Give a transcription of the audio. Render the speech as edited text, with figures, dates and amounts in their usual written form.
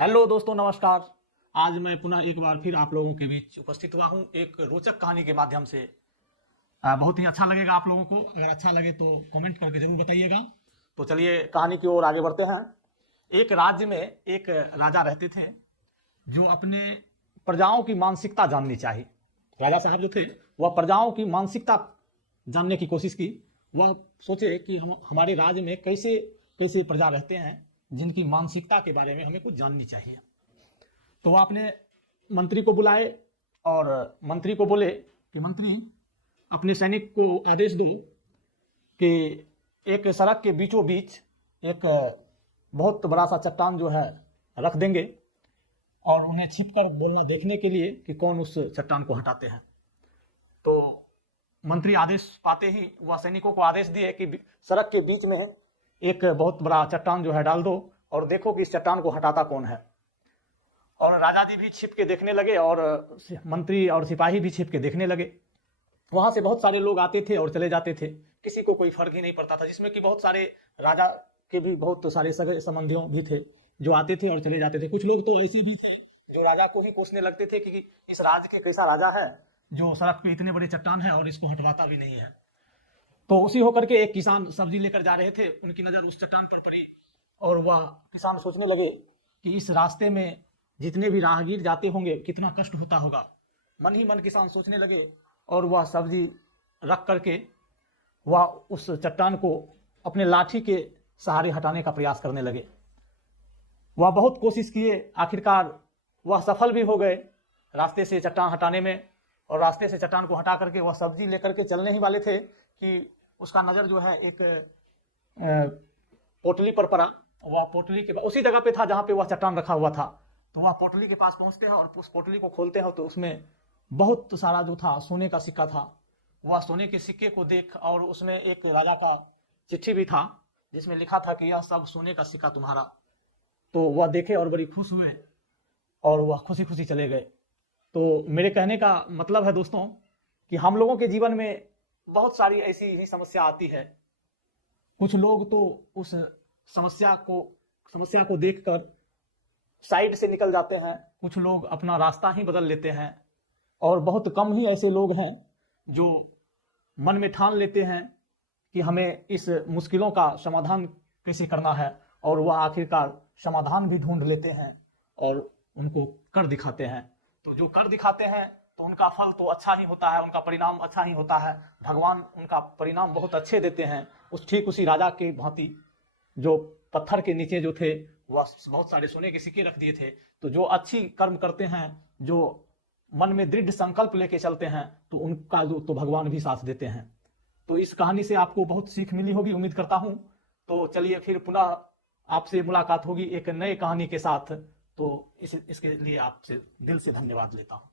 Hello दोस्तों, नमस्कार। आज मैं पुनः एक बार फिर आप लोगों के बीच उपस्थित हुआ हूं एक रोचक कहानी के माध्यम से। बहुत ही अच्छा लगेगा आप लोगों को। अगर अच्छा लगे तो कमेंट करके जरूर बताइएगा। तो चलिए कहानी की ओर आगे बढ़ते हैं। एक राज्य में एक राजा रहते थे जो अपने प्रजाओं की मानसिकता जाननी चाहिए। राजा साहब जो थे वह प्रजाओं की मानसिकता जानने की कोशिश की। वह सोचे कि हमारे राज्य में कैसे कैसे प्रजा रहते हैं जिनकी मानसिकता के बारे में हमें कुछ जाननी चाहिए। तो वह अपने मंत्री को बुलाए और मंत्री को बोले कि मंत्री, अपने सैनिक को आदेश दो कि एक सड़क के बीचों बीच एक बहुत बड़ा सा चट्टान जो है रख देंगे और उन्हें छिपकर बोलना देखने के लिए कि कौन उस चट्टान को हटाते हैं। तो मंत्री आदेश पाते ही वह सैनिकों को आदेश दिए कि सड़क के बीच में एक बहुत बड़ा चट्टान जो है डाल दो और देखो कि इस चट्टान को हटाता कौन है। और राजा जी भी छिप के देखने लगे और मंत्री और सिपाही भी छिप के देखने लगे। वहां से बहुत सारे लोग आते थे और चले जाते थे, किसी को कोई फर्क ही नहीं पड़ता था, जिसमें कि बहुत सारे राजा के भी बहुत सारे सगे संबंधियों भी थे जो आते थे और चले जाते थे। कुछ लोग तो ऐसे भी थे जो राजा को ही कोसने लगते थे कि इस राज्य के कैसा राजा है जो सड़क पे इतने बड़े चट्टान है और इसको हटवाता भी नहीं है। तो उसी होकर के एक किसान सब्जी लेकर जा रहे थे, उनकी नजर उस चट्टान पर पड़ी और वह किसान सोचने लगे कि इस रास्ते में जितने भी राहगीर जाते होंगे कितना कष्ट होता होगा। मन ही मन किसान सोचने लगे और वह सब्जी रख करके वह उस चट्टान को अपने लाठी के सहारे हटाने का प्रयास करने लगे। वह बहुत कोशिश किए, आखिरकार वह सफल भी हो गए रास्ते से चट्टान हटाने में। और रास्ते से चट्टान को हटा करके वह सब्जी लेकर के चलने ही वाले थे कि उसका नज़र जो है एक पोटली पर पड़ा। वह पोटली के उसी जगह पे था जहाँ पे वह चट्टान रखा हुआ था। तो वह पोटली के पास पहुँचते हैं और उस पोटली को खोलते हैं तो उसमें बहुत सारा जो था सोने का सिक्का था। वह सोने के सिक्के को देख और उसमें एक राजा का चिट्ठी भी था जिसमें लिखा था कि यह सब सोने का सिक्का तुम्हारा। तो वह देखे और बड़ी खुश हुए और वह खुशी खुशी चले गए। तो मेरे कहने का मतलब है दोस्तों कि हम लोगों के जीवन में बहुत सारी ऐसी ही समस्या आती है। कुछ लोग तो उस समस्या को देखकर साइड से निकल जाते हैं, कुछ लोग अपना रास्ता ही बदल लेते हैं और बहुत कम ही ऐसे लोग हैं जो मन में ठान लेते हैं कि हमें इस मुश्किलों का समाधान कैसे करना है और वह आखिरकार समाधान भी ढूंढ लेते हैं और उनको कर दिखाते हैं। तो जो कर दिखाते हैं तो उनका फल तो अच्छा ही होता है, उनका परिणाम अच्छा ही होता है। भगवान उनका परिणाम बहुत अच्छे देते हैं। ठीक उसी राजा के भांति जो पत्थर के नीचे जो थे वह बहुत सारे सोने के सिक्के रख दिए थे। तो जो अच्छी कर्म करते हैं, जो मन में दृढ़ संकल्प लेके चलते हैं, तो उनका जो तो भगवान भी साथ देते हैं। तो इस कहानी से आपको बहुत सीख मिली होगी, उम्मीद करता हूँ। तो चलिए फिर पुनः आपसे मुलाकात होगी एक नए कहानी के साथ। तो इसके लिए आपसे दिल से धन्यवाद लेता हूँ।